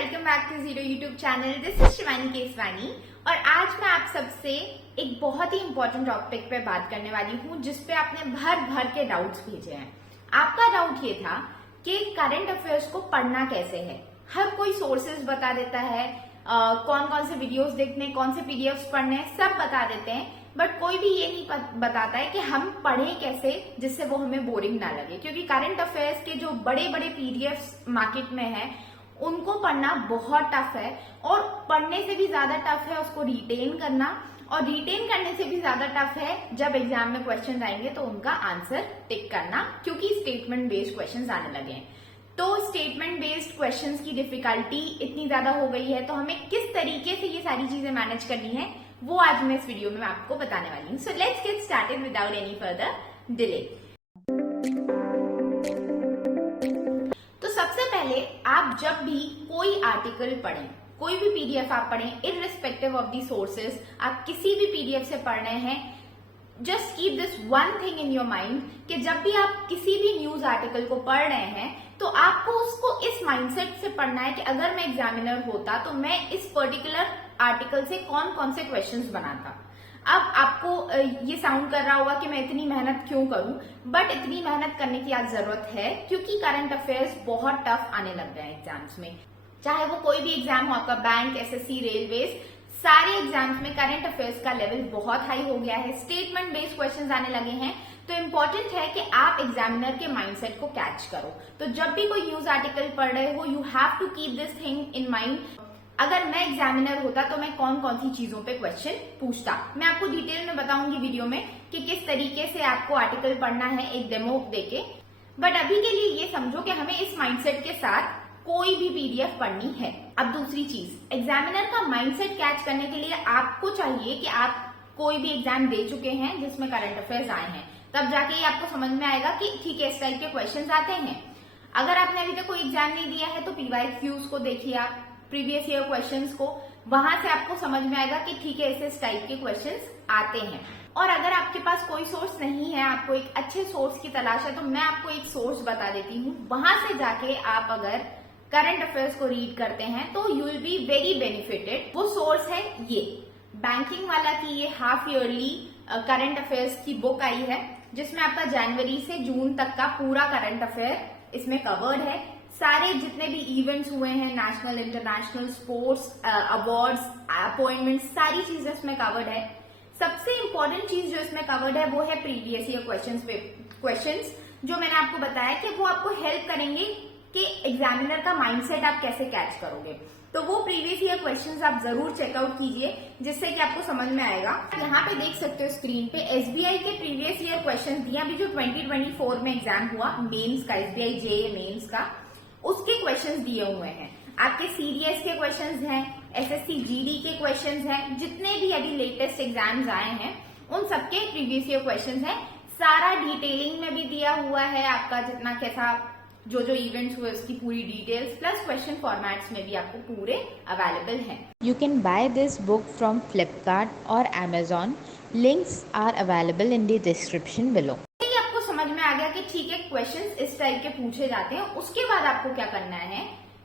Welcome back to zero YouTube channel. This is Shivani Keswani और आज मैं आप सबसे एक बहुत ही इंपॉर्टेंट टॉपिक पे बात करने वाली हूँ जिसपे आपने भर भर के डाउट्स भेजे हैं। आपका डाउट ये था कि करंट अफेयर्स को पढ़ना कैसे है। हर कोई सोर्सेज बता देता है, कौन कौन से वीडियोस देखने, कौन से पीडीएफ्स पढ़ने, सब बता देते हैं, बट कोई भी ये नहीं बताता है कि हम पढ़ें कैसे जिससे वो हमें बोरिंग ना लगे। क्योंकि करंट अफेयर्स के जो बड़े बड़े पीडीएफ्स मार्केट में है उनको पढ़ना बहुत टफ है, और पढ़ने से भी ज्यादा टफ है उसको रिटेन करना, और रिटेन करने से भी ज्यादा टफ है जब एग्जाम में क्वेश्चन आएंगे तो उनका आंसर टिक करना, क्योंकि स्टेटमेंट बेस्ड क्वेश्चन आने लगे हैं। तो स्टेटमेंट बेस्ड क्वेश्चंस की डिफिकल्टी इतनी ज्यादा हो गई है, तो हमें किस तरीके से ये सारी चीजें मैनेज करनी है वो आज मैं इस वीडियो में आपको बताने वाली हूँ। So let's get started without any further delay. तो सबसे पहले आप जब भी कोई आर्टिकल पढ़ें, कोई भी पीडीएफ आप पढ़ें, इररिस्पेक्टिव ऑफ दी सोर्सेज, आप किसी भी पीडीएफ से पढ़ रहे हैं, just keep this one thing in your mind कि जब भी आप किसी भी न्यूज आर्टिकल को पढ़ रहे हैं तो आपको उसको इस माइंडसेट से पढ़ना है कि अगर मैं एग्जामिनर होता तो मैं इस पर्टिकुलर आर्टिकल से कौन कौन से क्वेश्चंस बनाता। अब आपको ये साउंड कर रहा होगा कि मैं इतनी मेहनत क्यों करूं, बट इतनी मेहनत करने की आज जरूरत है क्योंकि करंट अफेयर्स बहुत टफ आने लग गए हैं एग्जाम्स में। चाहे वो कोई भी एग्जाम हो, आपका बैंक, एसएससी, रेलवेज, सारे एग्जाम्स में करंट अफेयर्स का लेवल बहुत हाई हो गया है। स्टेटमेंट बेस्ड क्वेश्चंस आने लगे हैं, तो इम्पोर्टेंट है कि आप एग्जामिनर के माइंडसेट को कैच करो। तो जब भी कोई न्यूज आर्टिकल पढ़ रहे हो, you have to keep this thing in mind. अगर मैं एग्जामिनर होता तो मैं कौन कौन सी चीजों पे क्वेश्चन पूछता। मैं आपको डिटेल में बताऊंगी वीडियो में कि किस तरीके से आपको आर्टिकल पढ़ना है, एक डेमो देके। बट अभी के लिए ये समझो कि हमें इस माइंडसेट के साथ कोई भी पीडीएफ पढ़नी है। अब दूसरी चीज, एग्जामिनर का माइंडसेट कैच करने के लिए आपको चाहिए कि आप कोई भी एग्जाम दे चुके हैं जिसमें करंट अफेयर्स आए हैं, तब जाके ही आपको समझ में आएगा कि ठीक है इस टाइप के क्वेश्चंस आते हैं। अगर आपने अभी तक कोई एग्जाम नहीं दिया है तो पीवाईक्यूज को देखिए, आप प्रीवियस ईयर क्वेश्चंस को, वहां से आपको समझ में आएगा कि ठीक है इस टाइप के क्वेश्चंस आते हैं। और अगर आपके पास कोई सोर्स नहीं है, आपको एक अच्छे सोर्स की तलाश है, तो मैं आपको एक सोर्स बता देती हूँ। वहां से जाके आप अगर करंट अफेयर्स को रीड करते हैं तो you will be very benefited. वो सोर्स है ये बैंकिंग वाला की ये हाफ ईयरली करंट अफेयर्स की बुक आई है, जिसमें आपका जनवरी से जून तक का पूरा करंट अफेयर इसमें कवर्ड है। सारे जितने भी इवेंट्स हुए हैं, national, international, sports, awards, appointment, सारी चीजें इसमें कवर्ड है। सबसे इंपॉर्टेंट चीज जो इसमें कवर्ड है वो है प्रीवियस ईयर क्वेश्चंस, जो मैंने आपको बताया कि वो आपको हेल्प करेंगे कि एग्जामिनर का माइंडसेट आप कैसे कैच करोगे। तो वो प्रीवियस ईयर क्वेश्चंस आप जरूर चेकआउट कीजिए, जिससे कि आपको समझ में आएगा। यहाँ पे देख सकते हो स्क्रीन पे एसबीआई के प्रीवियस ईयर क्वेश्चंस दिए, अभी जो 2024 में एग्जाम हुआ मेंस का, एसबीआई जेईई मेंस का, उसके क्वेश्चंस दिए हुए हैं। आपके सीडीएस के क्वेश्चंस हैं, एसएससी जीडी के क्वेश्चंस हैं, जितने भी अभी लेटेस्ट एग्जाम्स आए हैं उन सबके प्रीवियस ईयर क्वेश्चंस हैं। सारा डिटेलिंग में भी दिया हुआ है, आपका जितना कैसा जो जो इवेंट्स हुए उसकी पूरी डिटेल्स, प्लस क्वेश्चन फॉर्मेट्स में भी आपको पूरे अवेलेबल हैं। You can buy this book from Flipkart or Amazon. Links are available in the description below. आपको समझ में आ गया कि ठीक है क्वेश्चंस इस टाइप के पूछे जाते हैं। उसके बाद आपको क्या करना है,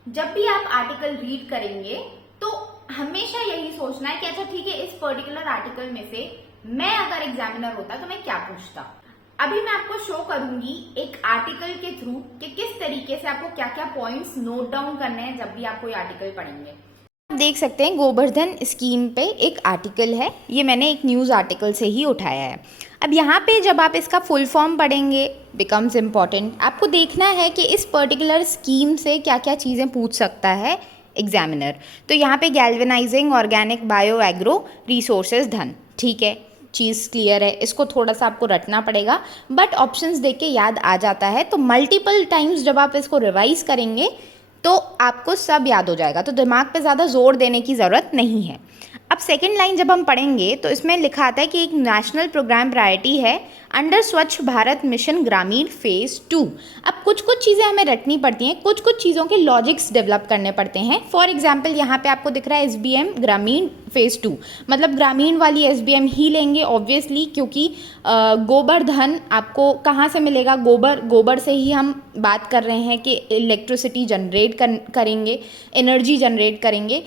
जब भी आप आर्टिकल रीड करेंगे तो हमेशा यही सोचना है कि अच्छा ठीक है इस पर्टिकुलर आर्टिकल में से मैं अगर एग्जामिनर होता तो मैं क्या पूछता। अभी मैं आपको शो करूंगी एक आर्टिकल के थ्रू कि किस तरीके से आपको क्या क्या पॉइंट्स नोट डाउन करने हैं जब भी आप कोई आर्टिकल पढ़ेंगे। आप देख सकते हैं गोवर्धन स्कीम पे एक आर्टिकल है, ये मैंने एक न्यूज़ आर्टिकल से ही उठाया है। अब यहाँ पे जब आप इसका फुल फॉर्म पढ़ेंगे बिकम्स इम्पॉर्टेंट, आपको देखना है कि इस पर्टिकुलर स्कीम से क्या क्या चीज़ें पूछ सकता है एग्जामिनर। तो यहाँ पे galvanising organic bio agro resources धन, ठीक है, चीज़ क्लियर है। इसको थोड़ा सा आपको रटना पड़ेगा, बट ऑप्शंस देख के याद आ जाता है। तो मल्टीपल टाइम्स जब आप इसको रिवाइज करेंगे तो आपको सब याद हो जाएगा, तो दिमाग पे ज़्यादा जोर देने की ज़रूरत नहीं है। अब सेकंड लाइन जब हम पढ़ेंगे तो इसमें लिखा आता है कि एक नेशनल प्रोग्राम प्रायोरिटी है अंडर स्वच्छ भारत मिशन ग्रामीण फेज़ 2। अब कुछ कुछ चीज़ें हमें रटनी पड़ती हैं, कुछ कुछ चीज़ों के लॉजिक्स डेवलप करने पड़ते हैं। फॉर एग्जांपल यहाँ पे आपको दिख रहा है SBM ग्रामीण फेज़ 2, मतलब ग्रामीण वाली SBM ही लेंगे ऑब्वियसली, क्योंकि गोबर धन आपको कहाँ से मिलेगा, गोबर से ही हम बात कर रहे हैं कि इलेक्ट्रिसिटी जनरेट करेंगे, एनर्जी जनरेट करेंगे।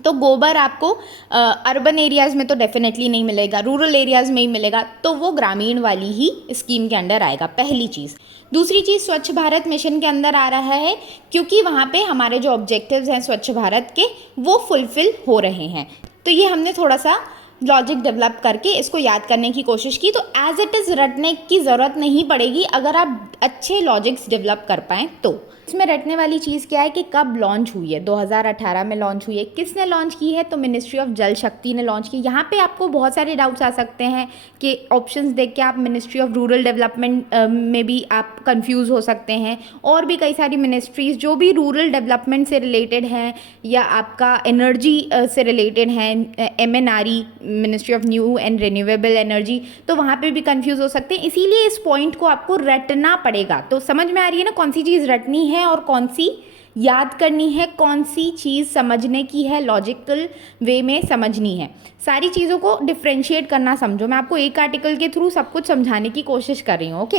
तो गोबर आपको अर्बन एरियाज़ में तो डेफिनेटली नहीं मिलेगा, रूरल एरियाज़ में ही मिलेगा, तो वो ग्रामीण वाली ही स्कीम के अंडर आएगा, पहली चीज़। दूसरी चीज़, स्वच्छ भारत मिशन के अंदर आ रहा है क्योंकि वहाँ पे हमारे जो ऑब्जेक्टिव्स हैं स्वच्छ भारत के वो फुलफ़िल हो रहे हैं। तो ये हमने थोड़ा सा लॉजिक डेवलप करके इसको याद करने की कोशिश की। तो एज इट इज़ रटने की ज़रूरत नहीं पड़ेगी अगर आप अच्छे लॉजिक्स डेवलप कर पाएँ तो। इसमें रटने वाली चीज़ क्या है कि कब लॉन्च हुई है, 2018 में लॉन्च हुई है। किसने लॉन्च की है, तो मिनिस्ट्री ऑफ जल शक्ति ने लॉन्च की। यहाँ पे आपको बहुत सारे डाउट्स आ सकते हैं कि ऑप्शंस देख के आप मिनिस्ट्री ऑफ रूरल डेवलपमेंट में भी आप कंफ्यूज हो सकते हैं, और भी कई सारी मिनिस्ट्रीज़ जो भी रूरल डेवलपमेंट से रिलेटेड हैं या आपका एनर्जी से रिलेटेड हैं, MNRE ministry of new and renewable energy, तो वहाँ पे भी कंफ्यूज हो सकते हैं। इसीलिए इस पॉइंट को आपको रटना पड़ेगा। तो समझ में आ रही है ना कौन सी चीज़ रटनी है और कौन सी याद करनी है, कौन सी चीज़ समझने की है, लॉजिकल वे में समझनी है। सारी चीज़ों को डिफ्रेंशिएट करना समझो। मैं आपको एक आर्टिकल के थ्रू सब कुछ समझाने की कोशिश कर रही हूँ, ओके।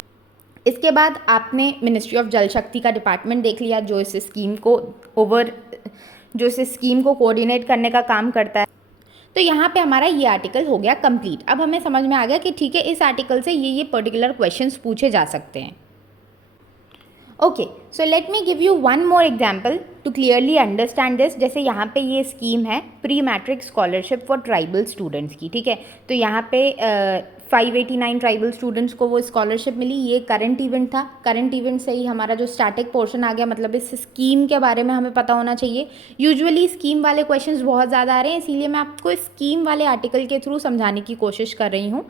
इसके बाद आपने मिनिस्ट्री ऑफ जल शक्ति का डिपार्टमेंट देख लिया जो इस स्कीम को कोऑर्डिनेट करने का काम करता है। तो यहाँ पे हमारा ये आर्टिकल हो गया कंप्लीट। अब हमें समझ में आ गया कि ठीक है, इस आर्टिकल से ये पर्टिकुलर क्वेश्चंस पूछे जा सकते हैं। Okay, so let me give you one more example to clearly understand this. जैसे यहाँ पे ये स्कीम है pre matric scholarship for tribal students की, ठीक है। तो यहाँ पे 589 ट्राइबल स्टूडेंट्स को वो स्कॉलरशिप मिली। ये करंट इवेंट था। करंट इवेंट से ही हमारा जो स्टैटिक पोर्शन आ गया, मतलब इस स्कीम के बारे में हमें पता होना चाहिए। यूजुअली स्कीम वाले क्वेश्चंस बहुत ज़्यादा आ रहे हैं, इसीलिए मैं आपको स्कीम वाले आर्टिकल के थ्रू समझाने की कोशिश कर रही हूँ।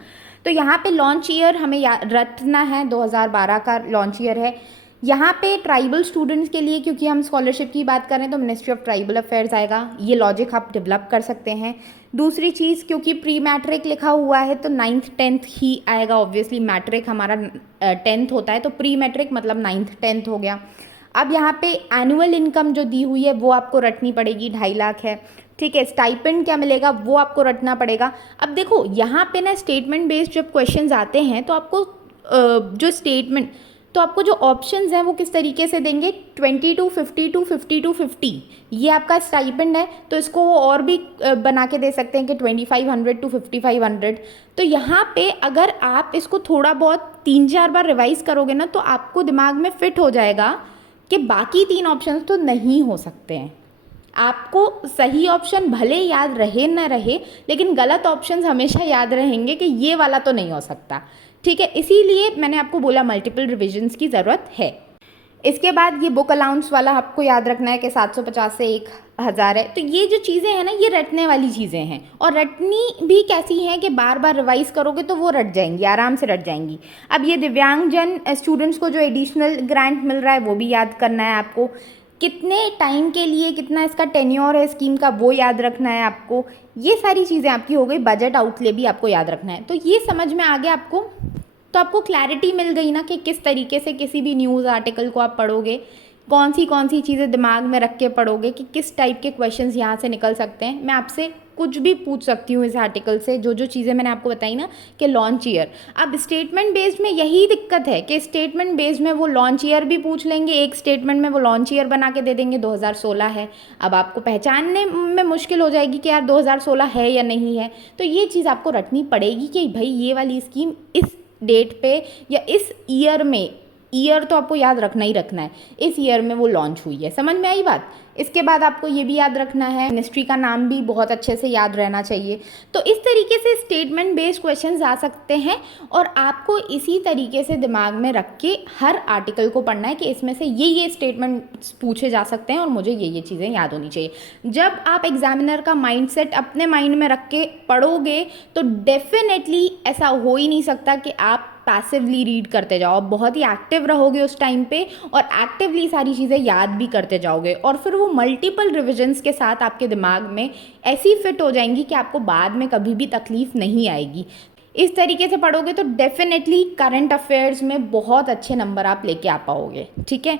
तो यहाँ पे लॉन्च ईयर हमें रटना है, 2012 का लॉन्च ईयर है। यहाँ पे ट्राइबल स्टूडेंट्स के लिए, क्योंकि हम स्कॉलरशिप की बात करें तो मिनिस्ट्री ऑफ ट्राइबल अफेयर्स आएगा। ये लॉजिक आप डेवलप कर सकते हैं। दूसरी चीज़, क्योंकि प्री मैट्रिक लिखा हुआ है तो 9th 10th ही आएगा। ऑब्वियसली मैट्रिक हमारा 10th होता है, तो प्री मैट्रिक मतलब 9th 10th हो गया। अब यहाँ पे एनुअल इनकम जो दी हुई है वो आपको रटनी पड़ेगी, 2.5 लाख है, ठीक है। स्टाइपेंड क्या मिलेगा वो आपको रटना पड़ेगा। अब देखो यहाँ पे ना स्टेटमेंट बेस्ड जब क्वेश्चंस आते हैं तो आपको आपको जो ऑप्शंस हैं वो किस तरीके से देंगे, 22, 52, 52, 50, ये आपका स्टाइपेंड है। तो इसको वो और भी बना के दे सकते हैं कि 2500 to 5500। तो यहाँ पे अगर आप इसको थोड़ा बहुत 3-4 बार रिवाइज करोगे ना तो आपको दिमाग में फिट हो जाएगा कि बाकी 3 ऑप्शंस तो नहीं हो सकते हैं। आपको सही ऑप्शन भले याद रहे न रहे, लेकिन गलत ऑप्शंस हमेशा याद रहेंगे कि ये वाला तो नहीं हो सकता, ठीक है। इसीलिए मैंने आपको बोला मल्टीपल रिविजन्स की ज़रूरत है। इसके बाद ये बुक अलाउंस वाला आपको याद रखना है कि 750 से 1000 है। तो ये जो चीज़ें हैं ना, ये रटने वाली चीज़ें हैं, और रटनी भी कैसी हैं कि बार बार रिवाइज करोगे तो वो रट जाएंगी, आराम से रट जाएंगी। अब ये दिव्यांगजन स्टूडेंट्स को जो एडिशनल ग्रांट मिल रहा है वो भी याद करना है आपको। कितने टाइम के लिए, कितना इसका टेन्योर है स्कीम का, वो याद रखना है आपको। ये सारी चीज़ें आपकी हो गई। बजट आउटले भी आपको याद रखना है। तो ये समझ में आ गया आपको, तो आपको क्लैरिटी मिल गई ना कि किस तरीके से किसी भी न्यूज़ आर्टिकल को आप पढ़ोगे, कौन सी चीज़ें दिमाग में रख के पढ़ोगे कि किस टाइप के क्वेश्चंस यहाँ से निकल सकते हैं। मैं आपसे कुछ भी पूछ सकती हूँ इस आर्टिकल से, जो चीज़ें मैंने आपको बताई ना कि लॉन्च ईयर। अब स्टेटमेंट बेस्ड में यही दिक्कत है कि स्टेटमेंट बेस्ड में वो लॉन्च ईयर भी पूछ लेंगे, एक स्टेटमेंट में वो लॉन्च ईयर बना के दे देंगे 2016 है। अब आपको पहचानने में मुश्किल हो जाएगी कि यार 2016 है या नहीं है। तो ये चीज़ आपको रटनी पड़ेगी कि भाई ये वाली स्कीम इस डेट पे या इस ईयर में, ईयर तो आपको याद रखना ही रखना है, इस ईयर में वो लॉन्च हुई है। समझ में आई बात। इसके बाद आपको ये भी याद रखना है, मिनिस्ट्री का नाम भी बहुत अच्छे से याद रहना चाहिए। तो इस तरीके से स्टेटमेंट बेस्ड क्वेश्चंस आ सकते हैं, और आपको इसी तरीके से दिमाग में रख के हर आर्टिकल को पढ़ना है कि इसमें से ये स्टेटमेंट्स पूछे जा सकते हैं और मुझे ये चीज़ें याद होनी चाहिए। जब आप एग्जामिनर का माइंडसेट अपने माइंड में रख के पढ़ोगे तो डेफिनेटली ऐसा हो ही नहीं सकता कि आप पैसिवली रीड करते जाओ, आप बहुत ही एक्टिव रहोगे उस टाइम पे और एक्टिवली सारी चीज़ें याद भी करते जाओगे और फिर वो मल्टीपल रिविजन्स के साथ आपके दिमाग में ऐसी फिट हो जाएंगी कि आपको बाद में कभी भी तकलीफ नहीं आएगी। इस तरीके से पढ़ोगे तो डेफिनेटली करंट अफेयर्स में बहुत अच्छे नंबर आप लेके आ पाओगे। ठीक है,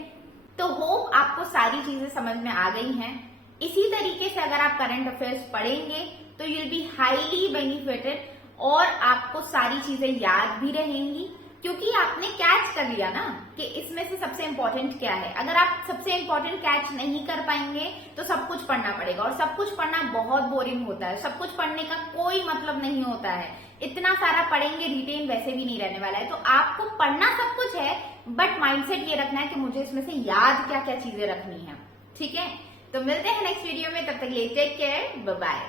तो होप आपको सारी चीजें समझ में आ गई हैं। इसी तरीके से अगर आप करंट अफेयर्स पढ़ेंगे तो you will be highly benefited और आपको सारी चीजें याद भी रहेंगी, क्योंकि आपने कैच कर लिया ना कि इसमें से सबसे इंपॉर्टेंट क्या है। अगर आप सबसे इंपॉर्टेंट कैच नहीं कर पाएंगे तो सब कुछ पढ़ना पड़ेगा, और सब कुछ पढ़ना बहुत बोरिंग होता है। सब कुछ पढ़ने का कोई मतलब नहीं होता है। इतना सारा पढ़ेंगे, रिटेन वैसे भी नहीं रहने वाला है। तो आपको पढ़ना सब कुछ है, बट माइंडसेट ये रखना है कि मुझे इसमें से याद क्या क्या चीजें रखनी है। ठीक है, तो मिलते हैं नेक्स्ट वीडियो में, तब तक के लिए टेक केयर, बाय बाय।